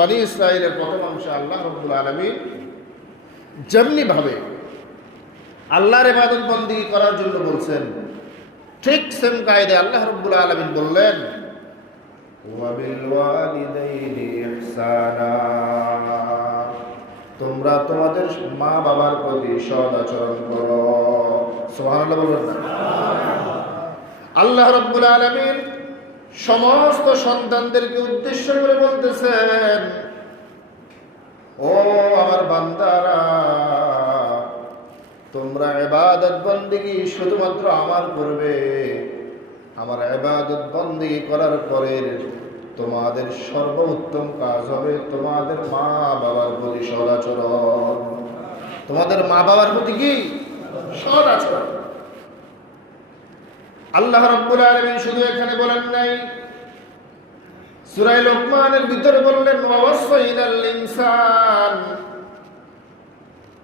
বানী ইসরায়েলের প্রথম অংশে আল্লাহ রব্দুল আলমী যেমনিভাবে আল্লাহর এবাদত বন্দি করার জন্য বলছেন, ঠিক সেম কায়দে আল্লাহ রব্বুল আলমিন বললেন তোমরা তোমাদের মা বাবার প্রতি সদ আচরণ করো। সোহান আল্লাহ রব্বুল আলমিন সমস্ত সন্তানদেরকে উদ্দেশ্য করে বলতেছেন, ও আমার বান্দারা, তোমরা এবাদত বন্দিগি শুধুমাত্র আমার করবে। আমার এবাদত বন্দিগি করার পরে তোমাদের সর্বোত্তম কাজ হবে তোমাদের মা বাবার প্রতি সদাচরণ। তোমাদের মা বাবার প্রতি কি? সদাচরণ। আল্লাহ রাব্বুল আলামিন শুধু এখানে বলেন নাই সূরা লোকমানের ভিতরে বললেন ওয়াসাইনাল ইনসান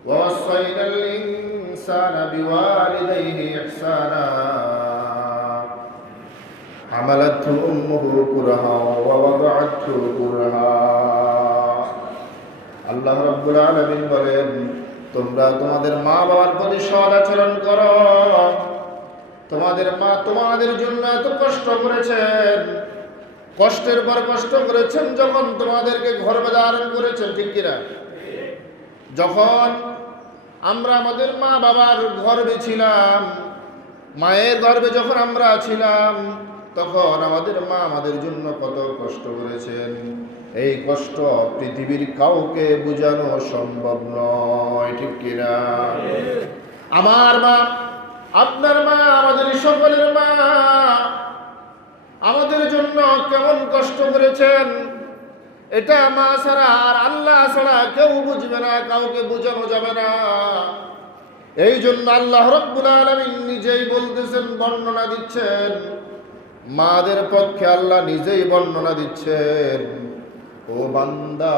ওয়াসাইনাল ইনসানা বিওয়ালিদাইহি ইহসানা حملته أمه كرها ووضعته كرها আল্লাহ রাব্বুল আলামিন বলেন তোমরা তোমাদের মা বাবার প্রতি সদ আচরণ করো তোমাদের মা তোমাদের জন্য এত কষ্ট করেছেন। কষ্টের পর কষ্ট করেছেন যখন তোমাদেরকে গর্ভে ধারণ করেছেন, ঠিক কিনা? যখন আমরা আমাদের মা বাবার গর্বে ছিলাম, মায়ের গর্বে যখন আমরা ছিলাম, তখন আমাদের মা আমাদের জন্য কত কষ্ট করেছেন। এই কষ্ট পৃথিবীর কাউকে বোঝানো সম্ভব নয়, ঠিক কিনা? আমার মা আপনার মা, আমাদের সকলের মা, আমাদের জন্য কেমন কষ্ট করেছেন? এটা মা ছাড়া আর আল্লাহ ছাড়া কেউ বুঝবে না, কাউকে বোঝানো যাবে না। এই জন্য আল্লাহ রব্বুল আলমিন নিজেই বলতেছেন, বর্ণনা দিচ্ছেন। মাদের পক্ষে আল্লাহ নিজেই বর্ণনা দিচ্ছেন। ও বান্দা,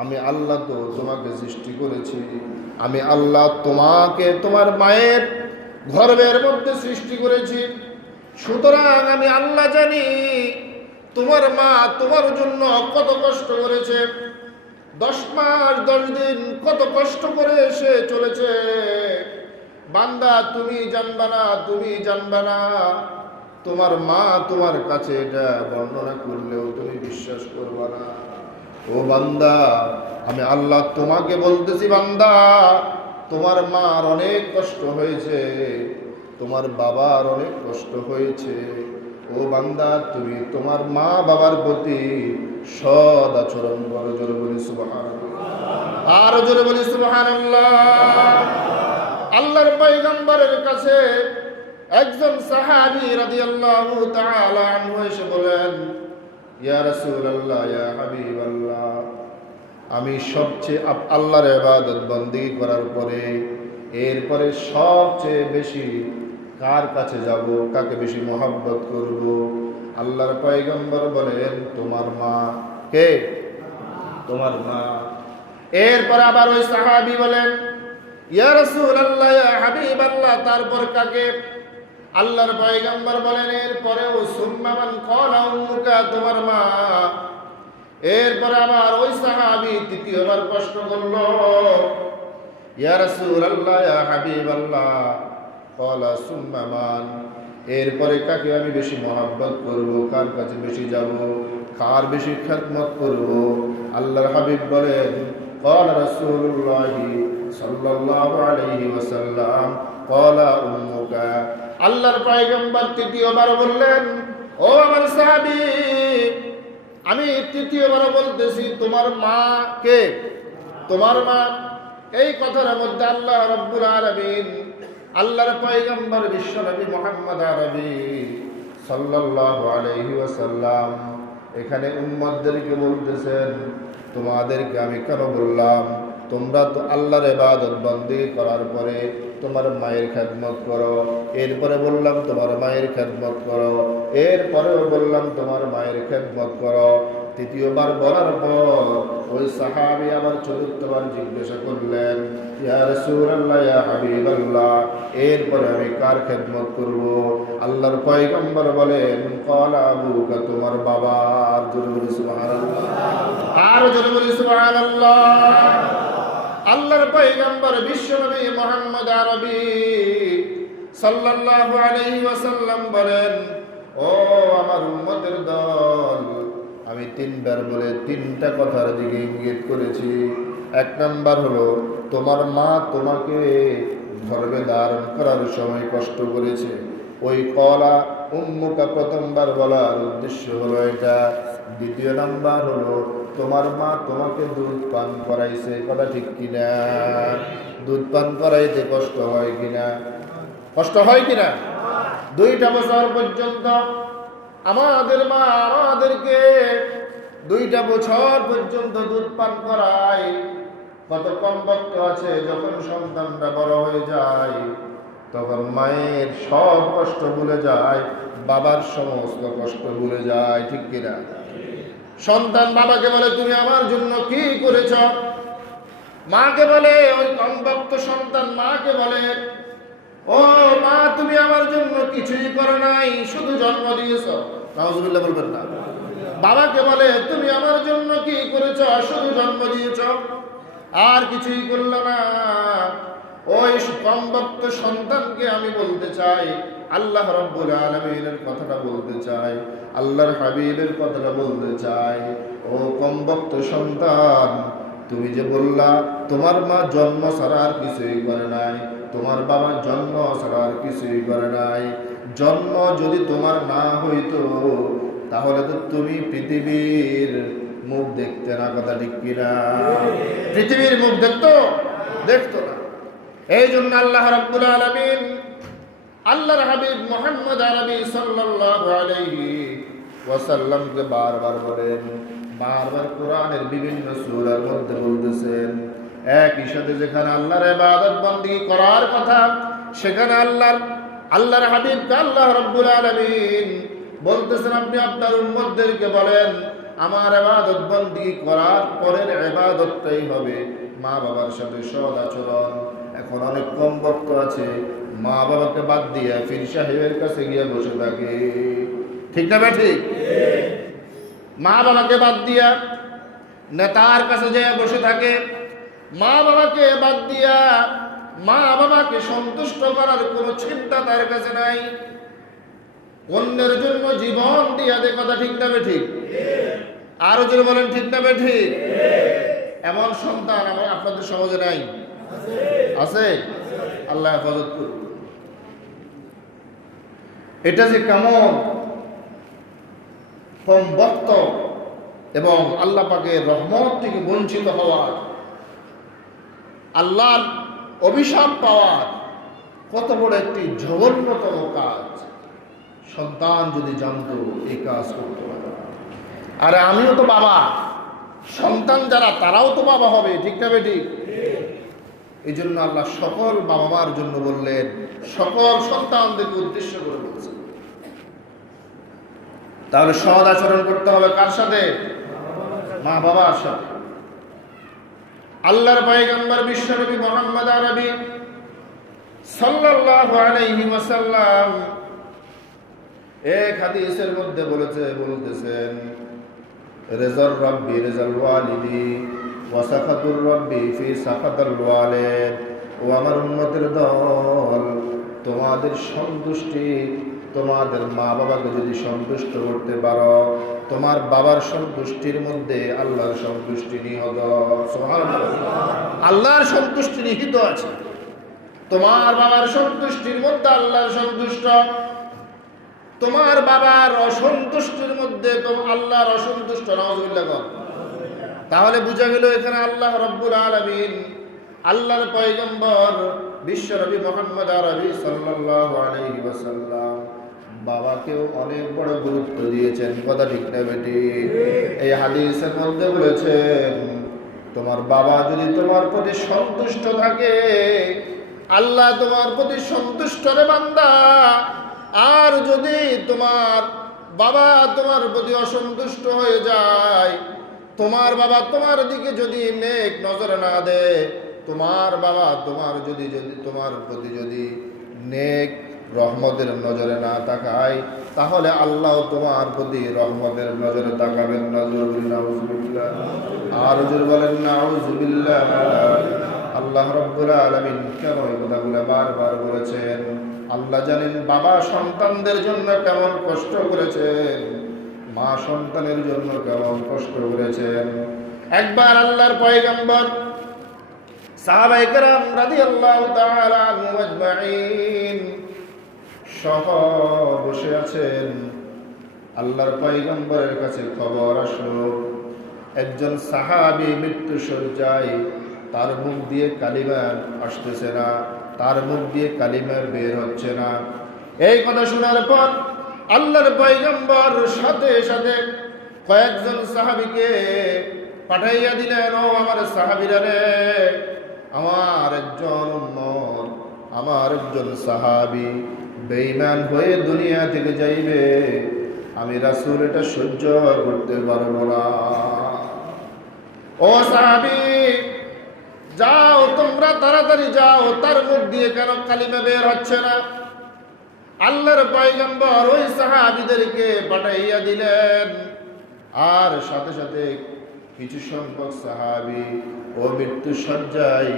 আমি আল্লাহ তো তোমাকে সৃষ্টি করেছি। আমি আল্লাহ তোমাকে, তোমার মায়ের গর্বের মধ্যে সৃষ্টি করেছি। সুতরাং আমি আল্লাহ জানি, তোমার মা তোমার জন্য কত কষ্ট করেছে। দশ মাস, দশ দিন কত কষ্ট করে সে চলেছে। বান্দা, তুমি জানবা না, তুমি জানবা না। তোমার মা তোমার কাছে এটা বর্ণনা করলেও তুমি বিশ্বাস করবা না। ও বান্দা, আমি আল্লাহ তোমাকে বলতেছি বান্দা তোমার মার অনেক কষ্ট হয়েছে। তোমার বাবার অনেক কষ্ট হয়েছে। ও বান্দা, তুমি তোমার মা বাবার প্রতি সদ আচরণ করো জোরে বলি সুবহান আর জোরে বলি সুবহান আল্লাহর পয়গম্বরের কাছে একজন সাহাবী রাদিয়াল্লাহু তাআলা আনহু এসে বলেন, ইয়া রাসূলুল্লাহ, ইয়া হাবিবাল্লাহ আমি সবচেয়ে আল্লাহর এবাদত বন্দি করার পরে এরপরে সবচেয়ে বেশি কার কাছে যাব, কাকে বেশি মহাব্বত করব? আল্লাহর পয়গম্বর বলেন, তোমার মা কে? তোমার মা। এরপর আবার ওই সাহাবি বলেন, ইয়া রাসূলুল্লাহ, ইয়া হাবিবাল্লাহ। তারপর কাকে? আল্লাহর পয়গম্বর বলেন, এরপরেও সুম্মামান কলা উম্মুকা, তোমার মা এরপর আবার ওই সাহাবী তৃতীয়বার প্রশ্ন করল ইয়া রাসূলুল্লাহ ইয়া হাবিবাল্লাহ কলা সুম্মামান এরপরে কাকে আমি বেশি মহাব্বত করব কার কাছে বেশি যাব কার বেশি খেদমত করব আল্লাহর হাবিব বলেন قال رسول الله صلى الله عليه وسلم قال أمك আল্লাহর পয়গম্বর তৃতীয়বার বললেন ও আমার সাহাবী আমি তৃতীয়বার বলতেছি, তোমার মা কে? তোমার মা, এই কথার মধ্যে আল্লাহ রব্বুল আরবিন আল্লাহর পয়গম্বর বিশ্বনবী মোহাম্মদ আরবি সাল্লাল্লাহু আলাইহি ওয়াসাল্লাম এখানে উম্মতদেরকে বলতেছেন, তোমাদেরকে আমি কেন বললাম? তোমরা তো আল্লাহর ইবাদত বন্দি করার পরে তোমার মায়ের খেদমত করো। এরপরে বললাম, তোমার মায়ের খেদমত করো। এরপরেও বললাম, তোমার মায়ের খেদমত করো। তৃতীয়বার বলার পর ওই সাহাবি আবার চতুর্থবার জিজ্ঞাসা করলেন, ইয়া রাসূলুল্লাহ, ইয়া হাবিবাল্লাহ, এরপরে আমি কার খেদমত করব? আল্লাহর পয়গম্বর বলেন, ক্বালা আবুকা, তোমার বাবা। আর জোরে বলি, সুবহানাল্লাহ। আর জোরে বলি, সুবহানাল্লাহ। আল্লাহর পয়গম্বর বিশ্বনবী মোহাম্মদ আরবি সাল্লাল্লাহু আলাইহি ওয়াসাল্লাম বলেন, ও আমার উম্মতের দল, আমি তিনবার বলে তিনটা কথার দিকে ইঙ্গিত করেছি। এক নাম্বার হলো, তোমার মা তোমাকে গর্ভে ধারণ করার সময় কষ্ট করেছে। ওই কলা উম্মুকা প্রথমবার বলার উদ্দেশ্য হলো এটা। দ্বিতীয় নাম্বার হলো তোমার মা তোমাকে দুধ পান করাইছে, কথা ঠিক কিনা? দুধ পান করাইতে কষ্ট হয় কিনা? কষ্ট হয় কিনা? দুইটা বছর পর্যন্ত আমাদের মা আমাদেরকে দুইটা বছর পর্যন্ত দুধ পান করায়। কত কম ভক্ত আছে, যখন সন্তানটা বড় হয়ে যায়, তখন মায়ের সব কষ্ট ভুলে যায়, বাবার সমস্ত কষ্ট ভুলে যায়, ঠিক কিনা? সন্তান বাবাকে বলে, তুমি আমার জন্য কি করেছ? মাকে বলে, ওই কমভক্ত সন্তান মাকে বলে, ও মা, তুমি আমার জন্য কিছুই করো নাই, শুধু জন্ম দিয়েছ। নাউজুবিল্লাহ বলবেন না। বাবাকে বলে, তুমি আমার জন্য কি করেছ? শুধু জন্ম দিয়েছ। আর কিছুই করল না। ওই কমভক্ত সন্তানকে আমি বলতে চাই আল্লাহ রব্বুল আলমিনের কথাটা বলতে চাই, আল্লাহর হাবিবের কথাটা বলতে চাই। ও কমভক্ত সন্তান, তুমি যে বললা, তোমার মা জন্ম ছাড়া আর কিছুই করে নাই, তোমার বাবা জন্ম ছাড়া আর কিছুই করে নাই। জন্ম যদি তোমার না হইতো, তাহলে তো তুমি পৃথিবীর মুখ দেখতে না, কথা ঠিক কিনা? পৃথিবীর মুখ দেখতো? দেখতো না। এই জন্য আল্লাহ রাব্বুল আলামিন আল্লাহর হাবিব মোহাম্মদ আরবি আলাইহি ওয়াসাল্লামকে বারবার বলেন, বারবার কোরআনের বিভিন্ন সূরার মধ্যে বলতেছেন, একই সাথে যেখানে আল্লাহর ইবাদত বন্দী করার কথা, সেখানে আল্লাহর আল্লাহর হাবিবকে আল্লাহ রাব্বুল আলামিন বলতেছেন, আপনি আপনার উম্মতদেরকে বলেন, আমার ইবাদত বন্দী করার পরের ইবাদতটাই হবে মা বাবার সাথে সদ আচরণ এখন অনেক কম ভক্ত আছে মা বাবাকে বাদ দিয়ে ফির সাহেবের কাছে গিয়ে বসে থাকে। ঠিক না ঠিক? মা বাবাকে বাদ দিয়া নেতার কাছে যেয়ে বসে থাকে। মা বাবাকে বাদ দিয়া মা বাবাকে সন্তুষ্ট করার কোনো চিন্তা তার কাছে নাই। অন্যের জন্য জীবন দিয়া দে কথা ঠিক না ঠিক? আরও যদি বলেন, ঠিক না ঠিক? এমন সন্তান আমার আপনাদের সমাজে নাই। আছে? আল্লাহ হেফাজত এটা যে কেমন কম বক্ত এবং আল্লাহ পাকের রহমত থেকে বঞ্চিত হওয়ার, আল্লাহর অভিশাপ পাওয়ার কত বড় একটি জঘন্যতম কাজ। সন্তান যদি জানতো, এই কাজ করতে পারে আরে আমিও তো বাবা। সন্তান যারা, তারাও তো বাবা হবে, ঠিক না ঠিক? এই জন্য আল্লাহ সকল বাবা মার জন্য বললেন, সকল সন্তানদেরকে উদ্দেশ্য করে বলছেন। তাহলে সৎ আচরণ করতে হবে কার সাথে? মা বাবার সাথে। আল্লাহর পয়গম্বর বিশ্বনবী মোহাম্মদ আরবি সাল্লাল্লাহু আলাইহি ওয়াসাল্লাম এক হাদিসের মধ্যে বলেছে, বলতেছেন, রেজাল রব্বি, রেজাল ওয়ালিদি। ওয়াসাফাতুর রব্বি ফি সাফাতাল ও আমার উন্নতের দল, তোমাদের সন্তুষ্টি, তোমাদের মা বাবাকে যদি সন্তুষ্ট করতে পারো, তোমার বাবার সন্তুষ্টির মধ্যে আল্লাহর সন্তুষ্টি নিহত। আল্লাহর সন্তুষ্টি নিহিত আছে। তোমার বাবার সন্তুষ্টির মধ্যে আল্লাহর সন্তুষ্ট। তোমার বাবার অসন্তুষ্টির মধ্যে আল্লাহর অসন্তুষ্ট নওয়াজুবিল্লাহ কর তাহলে বোঝা গেল এখানে আল্লাহ রব্বুল আলমিন, আল্লাহর পয়গম্বর বিশ্বনবী মোহাম্মদ আরবি আলাইহি ওয়াসাল্লাম। বাবাকেও অনেক বড় গুরুত্ব দিয়েছেন, কথা ঠিক না বেটি? এই হাদিসের মধ্যে বলেছেন, তোমার বাবা যদি তোমার প্রতি সন্তুষ্ট থাকে, আল্লাহ তোমার প্রতি সন্তুষ্ট রে বান্দা। আর যদি তোমার বাবা তোমার প্রতি অসন্তুষ্ট হয়ে যায় তোমার বাবা তোমার দিকে যদি নেক নজর না দেয়, তোমার বাবা তোমার যদি যদি তোমার প্রতি যদি নেক রহমতের নজরে না তাকায়, তাহলে আল্লাহ তোমার প্রতি রহমতের নজরে তাকাবেন। নজর আর হুজুর বলেন নাউজুবিল্লাহ আল্লাহ রব্বুল আলামিন কেন এই কথাগুলো বারবার বলেছেন? আল্লাহ জানেন বাবা সন্তানদের জন্য কেমন কষ্ট করেছেন। মা সন্তানের জন্য কেমন কষ্ট করেছেন? একবার আল্লাহর পয়গম্বর সাহাবাইকার রাদিয়াল্লাহু তাআলা আজমাইন সহ বসে আছেন। আল্লাহর পয়গম্বরের কাছে খবর আসলো, একজন সাহাবি মৃত্যু সজ্জায় তার মুখ দিয়ে কালিমার আসতেছে না, তার মুখ দিয়ে কালিমার বের হচ্ছে না। এই কথা শোনার পর আল্লাহর পয়গম্বর সাথে সাথে কয়েকজন সাহাবিকে পাঠাইয়া দিলেন, ও আমার সাহাবিরা রে, আমার একজন উম্মত, আমার একজন সাহাবি বেঈমান হয়ে দুনিয়া থেকে যাইবে। আমি রাসূল এটা সহ্য করতে পারব না। ও সাহাবী, যাও তোমরা তাড়াতাড়ি যাও, তার মুখ দিয়ে কেন কালিমা বের হচ্ছে না? আল্লাহর পয়গম্বর ওই সাহাবীদেরকে পাঠাইয়া দিলেন। আর সাথে সাথে কিছু সংখ্যক সাহাবি ও মৃত্যু সজ্জায়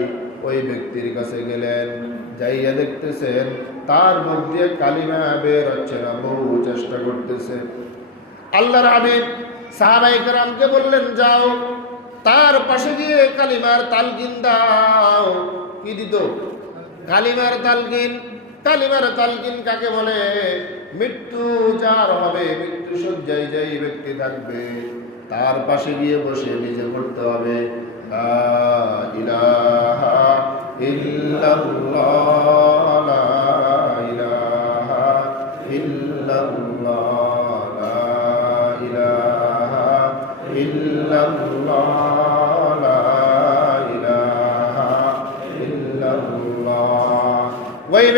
ওই ব্যক্তির কাছে গেলেন, যাইয়া দেখতেছেন তার মুখ দিয়ে কালিমা বের হচ্ছে না, বহু চেষ্টা করতেছে। আল্লাহর হাবিব সাহাবাই কেরামকে বললেন, যাও, তার পাশে গিয়ে কালিমার তালকিন দাও। কি দিত? কালিমার তালকিন কালিমার তালকিন কাকে বলে? মৃত্যু যার হবে, মৃত্যু সজ্জায় যাই ব্যক্তি থাকবে, তার পাশে গিয়ে বসে নিজে পড়তে হবে। ইল্লাল্লাহ।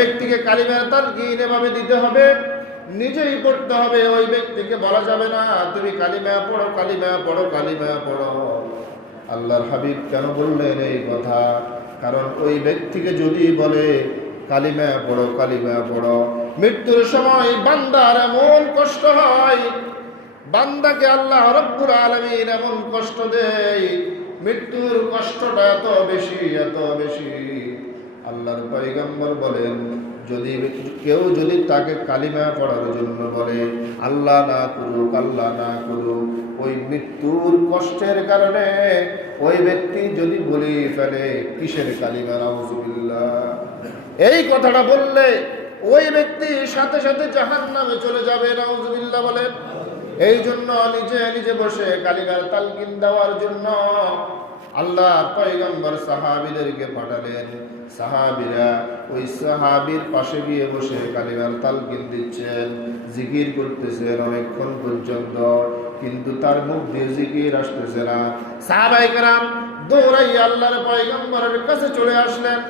ব্যক্তিকে কালিমার তালকিন এভাবে দিতে হবে। নিজেই পড়তে হবে, ওই ব্যক্তিকে বলা যাবে না, তুমি কালিমা পড়ো কালিমা পড়ো কালিমা পড়ো। আল্লাহর হাবিব কেন বললেন এই কথা? কারণ ওই ব্যক্তিকে যদি বলে, কালিমা পড়ো কালিমা পড়ো। মৃত্যুর সময় বান্দার এমন কষ্ট হয়, বান্দাকে আল্লাহ রব্বুল আলমিন এমন কষ্ট দেয়, মৃত্যুর কষ্টটা এত বেশি এত বেশি। আল্লাহর পয়গম্বর বলেন, যদি কেউ যদি তাকে কালিমা পড়ার জন্য বলে, আল্লাহ না করুক, আল্লাহ না করুক, ওই মৃত্যুর কষ্টের কারণে ওই ব্যক্তি যদি বলি ফেলে, কিসের কালিমা? নাউজুবিল্লাহ। এই কথাটা বললে ওই ব্যক্তি সাথে সাথে জাহান নামে চলে যাবে, নাউজুবিল্লাহ বলেন। এই জন্য নিজে নিজে বসে কালিমার তালকিন দেওয়ার জন্য আল্লাহ পয়গম্বর সাহাবিদেরকে পাঠালেন। সাহাবিরা ওই সাহাবির পাশে গিয়ে বসে কালিমার তালকিন দিচ্ছেন, জিকির করতেছেন অনেকক্ষণ পর্যন্ত, কিন্তু তার মুখ দিয়ে জিকির আসতেছে না। সাহাবাই কারাম দৌড়াই আল্লাহর পয়গম্বরের কাছে চলে আসলেন।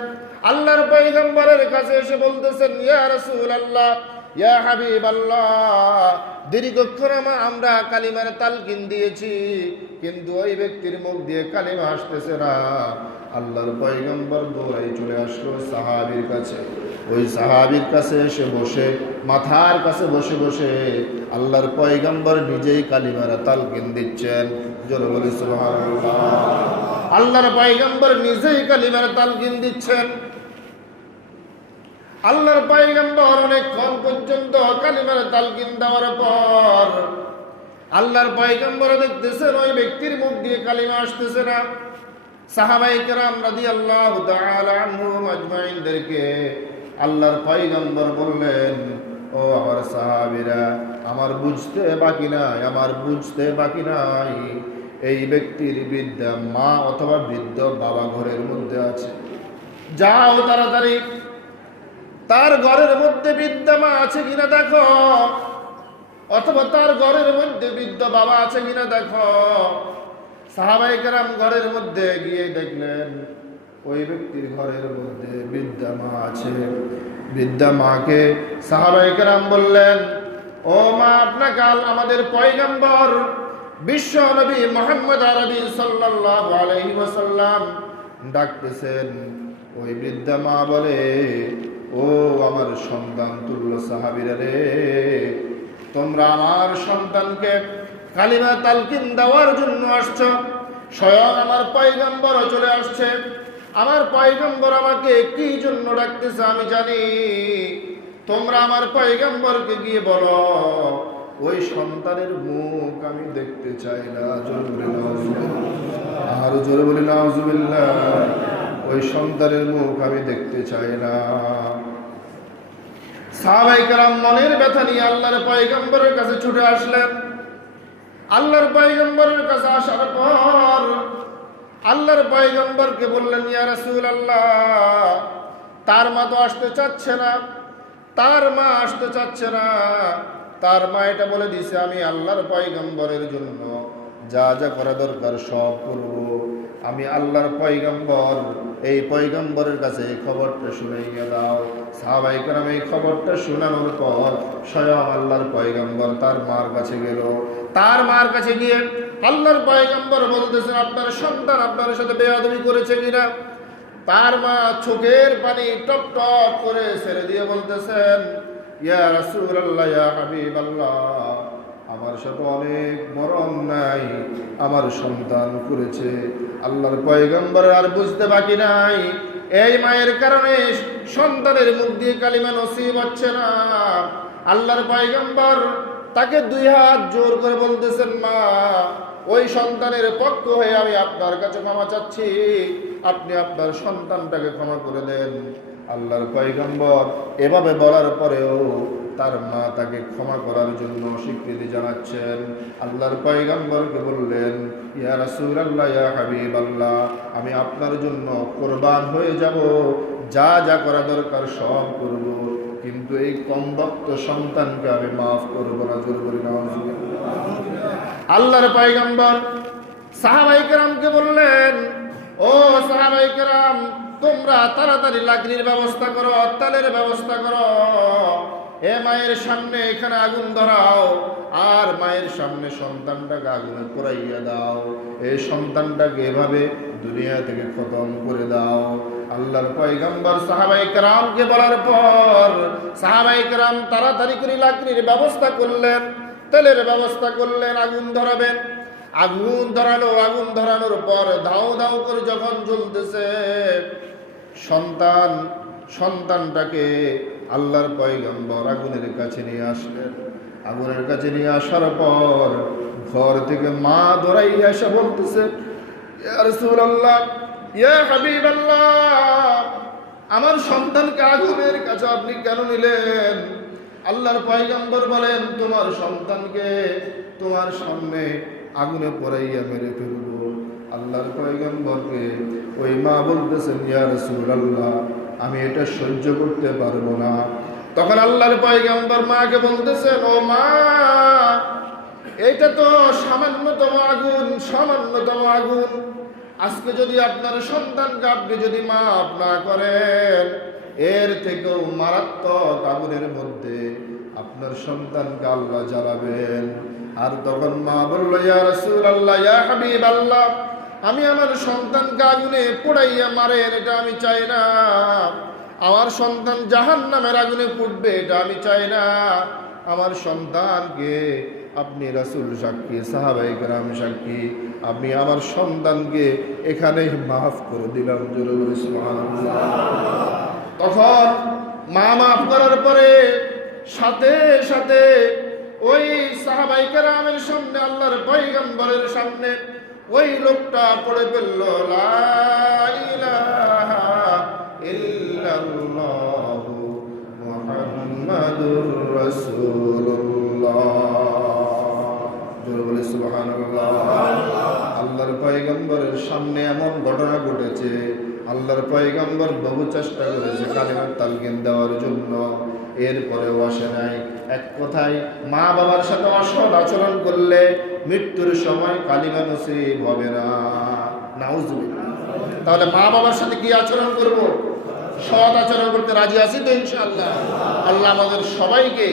আল্লাহর পয়গম্বরের কাছে এসে বলতেছেন, ইয়া রাসূল আল্লাহ ইয়া হাবিব আল্লাহ দীর্ঘক্ষণ আমা- আমরা কালিমার তালকিন দিয়েছি, কিন্তু ওই ব্যক্তির মুখ দিয়ে কালিমা আসতেছে না। আল্লাহর পয়গম্বর দৌড়াই চলে আসলো সাহাবির কাছে। ওই সাহাবির কাছে এসে বসে, মাথার কাছে বসে বসে আল্লাহর পয়গম্বর নিজেই কালিমার তালকিন দিচ্ছেন। জোরে বলি আল্লাহর পয়গম্বর নিজেই কালিমার তালকিন দিচ্ছেন। আল্লাহর পাইগম্বর অনেকক্ষণ পর্যন্ত কালিমার তালকিন দেওয়ার পর আল্লাহর পাইগম্বর দেখতেছেন ওই ব্যক্তির মুখ দিয়ে কালিমা আসতেছে না। সাহাবাই কেরাম রাদি আল্লাহ আজমাইনদেরকে আল্লাহর পাইগম্বর বললেন, ও আমার সাহাবিরা, আমার বুঝতে বাকি নাই, আমার বুঝতে বাকি নাই। এই ব্যক্তির বিদ্যা মা অথবা বৃদ্ধ বাবা ঘরের মধ্যে আছে। যাও তাড়াতাড়ি তার ঘরের মধ্যে বিদ্যমা আছে কিনা দেখো। অথবা তার ঘরের মধ্যে বৃদ্ধ বাবা আছে কিনা দেখো। সাহাবাই কেরাম ঘরের মধ্যে গিয়ে দেখলেন, ওই ব্যক্তির ঘরের মধ্যে বৃদ্ধা মা আছে। বৃদ্ধা মাকে সাহাবাই কেরাম বললেন, ও মা, আপনাকে আমাদের পয়গম্বর, বিশ্ব নবী মোহাম্মদ আরবি ওয়াসাল্লাম ডাকতেছেন। ওই বৃদ্ধা মা বলে ও আমার সন্তান তুল্য সাহাবিরা রে, তোমরা আমার সন্তানকে কালিমা তালকিন দেওয়ার জন্য আসছো। স্বয়ং আমার পয়গম্বর চলে আসছে। আমার পয়গম্বর আমাকে কি জন্য ডাকতেছে আমি জানি। তোমরা আমার পয়গম্বরকে গিয়ে বলো, ওই সন্তানের মুখ আমি দেখতে চাই না। জোরে বলি। আরও জোরে বলি, নাউজুবিল্লাহ। ওই সন্তানের মুখ আমি দেখতে চাই না। সাহাবাইকারাম মনের ব্যথা নিয়ে আল্লাহর পয়গম্বরের কাছে ছুটে আসলেন। আল্লাহর পয়গম্বরের কাছে আসার পর আল্লাহর পয়গম্বরকে বললেন, ইয়া রাসূল আল্লাহ তার মা তো আসতে চাচ্ছে না, তার মা আসতে চাচ্ছে না, তার মা এটা বলে দিছে, আমি আল্লাহর পয়গম্বরের জন্য যা যা করা দরকার সব করব। আমি আল্লাহর পয়গম্বর এই পয়গম্বরের কাছে এই খবরটা শুনাইয়া দাও সাহাবাই কারাম এই খবরটা শোনানোর পর স্বয়ং আল্লাহর পয়গম্বর তার মার কাছে গেল। তার মার কাছে গিয়ে আল্লাহর পয়গম্বর বলতেছেন, আপনার সন্তান আপনার সাথে বেয়াদবি করেছে কিনা? তার মা চোখের পানি টপ টপ করে ছেড়ে দিয়ে বলতেছেন, ইয়া রাসূলুল্লাহ, ইয়া হাবিবাল্লাহ। আমার সাথে অনেক মরম নাই, আমার সন্তান করেছে। আল্লাহর পয়গম্বর আর বুঝতে বাকি নাই। এই মায়ের কারণে সন্তানের মুখ দিয়ে কালিমা নসিব হচ্ছে না। আল্লাহর পয়গম্বর তাকে দুই হাত জোর করে বলতেছেন, মা, ওই সন্তানের পক্ষ হয়ে আমি আপনার কাছে ক্ষমা চাচ্ছি। আপনি আপনার সন্তানটাকে ক্ষমা করে দেন। আল্লাহর পয়গম্বর এভাবে বলার পরেও তার মা তাকে ক্ষমা করার জন্য স্বীকৃতি জানাচ্ছেন। আল্লাহর পয়গম্বরকে বললেন, ইয়া রাসূলুল্লাহ, ইয়া হাবিবাল্লাহ, আমি আপনার জন্য কোরবান হয়ে যাব। যা যা করা দরকার সব করব। কিন্তু এই কম ভক্ত সন্তানকে আমি মাফ করব না, জোর করি না আল্লাহর পয়গম্বর সাহাবাই কেরামকে বললেন, ও সাহাবাই কেরাম তোমরা তাড়াতাড়ি লাকড়ির ব্যবস্থা করো অত্তালের ব্যবস্থা করো। এ মায়ের সামনে এখানে আগুন ধরাও, আর মায়ের সামনে সন্তানটাকে আগুনে পোড়াইয়া দাও। এই সন্তানটাকে এভাবে দুনিয়া থেকে খতম করে দাও। আল্লাহর পয়গম্বর সাহাবাই কেরামকে বলার পর সাহাবাই কেরাম তাড়াতাড়ি করে লাকড়ির ব্যবস্থা করলেন, তেলের ব্যবস্থা করলেন, আগুন ধরাবেন। আগুন ধরালো আগুন ধরানোর পর ধাও ধাও করে যখন জ্বলতেছে, সন্তান, সন্তানটাকে আল্লাহর পয়গম্বর আগুনের কাছে নিয়ে আসলেন। আগুনের কাছে নিয়ে আসার পর ঘর থেকে মা দৌড়াই এসে বলতেছে আমার সন্তানকে আগুনের কাছে আপনি কেন নিলেন? আল্লাহর পয়গম্বর বলেন, তোমার সন্তানকে তোমার সামনে আগুনে পড়াইয়া মেরে ফেলব। আল্লাহর পয়গম্বরকে ওই মা বলতেছেন, ইয়া রাসূলুল্লাহ আমি এটা সহ্য করতে পারব না। তখন আল্লাহর পয়গম্বর মাকে বলতেছেন, ও মা, এইটা তো সামান্যতম আগুন সামান্যতম আগুন। আজকে যদি আপনার সন্তানকে আপনি যদি মাফ না করেন, এর থেকেও মারাত্মক আগুনের মধ্যে আপনার সন্তানকে আল্লাহ জ্বালাবেন। আর তখন মা বলল, ইয়া আল্লাহ ইয়া হাবিব আল্লাহ আমি আমার সন্তানকে আগুনে পোড়াইয়া মারেন এটা আমি চাই না। আমার সন্তান জাহান নামের আগুনে পুড়বে, এটা আমি চাই না। আমার সন্তানকে আপনি রাসুল সাক্ষী সাহাবাই গ্রাম সাক্ষী, আপনি আমার সন্তানকে এখানে মাফ করে দিলাম তখন মা মাফ করার পরে সাথে সাথে ওই সাহাবাই কেরামের সামনে, আল্লাহর পয়গম্বরের সামনে ওই লোকটা পড়ে ফেলল আল্লাহর পয়গম্বরের সামনে এমন ঘটনা ঘটেছে, আল্লাহর পয়গম্বর বহু চেষ্টা করেছে কালিমার তালকিন দেওয়ার জন্য। এরপরেও আসে নাই। এক কথায় মা বাবার সাথে অসৎ আচরণ করলে মৃত্যুর সময় কালিমা নসিব হবে না। তাহলে মা বাবার সাথে কি আচরণ করব? সৎ আচরণ করতে রাজি আছি তো ইনশাআল্লাহ। আল্লাহ আমাদের সবাইকে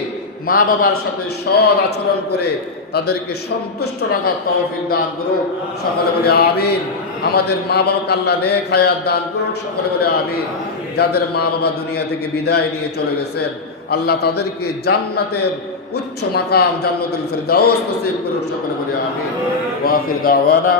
মা বাবার সাথে সৎ আচরণ করে তাদেরকে সন্তুষ্ট রাখার তহফিল দান করুক। সকলে বলে আমিন। আমাদের মা বাবাকে আল্লাহ নেক হায়াত দান করুক। সকলে বলে আমিন। যাদের মা বাবা দুনিয়া থেকে বিদায় নিয়ে চলে গেছেন, আল্লাহ তাদেরকে জান্নাতের উচ্চ মাকাম জান্নাতুল ফেরদাউস নসিব করুক সকলে বলি আমিন। ওয়াফির দাওয়ানা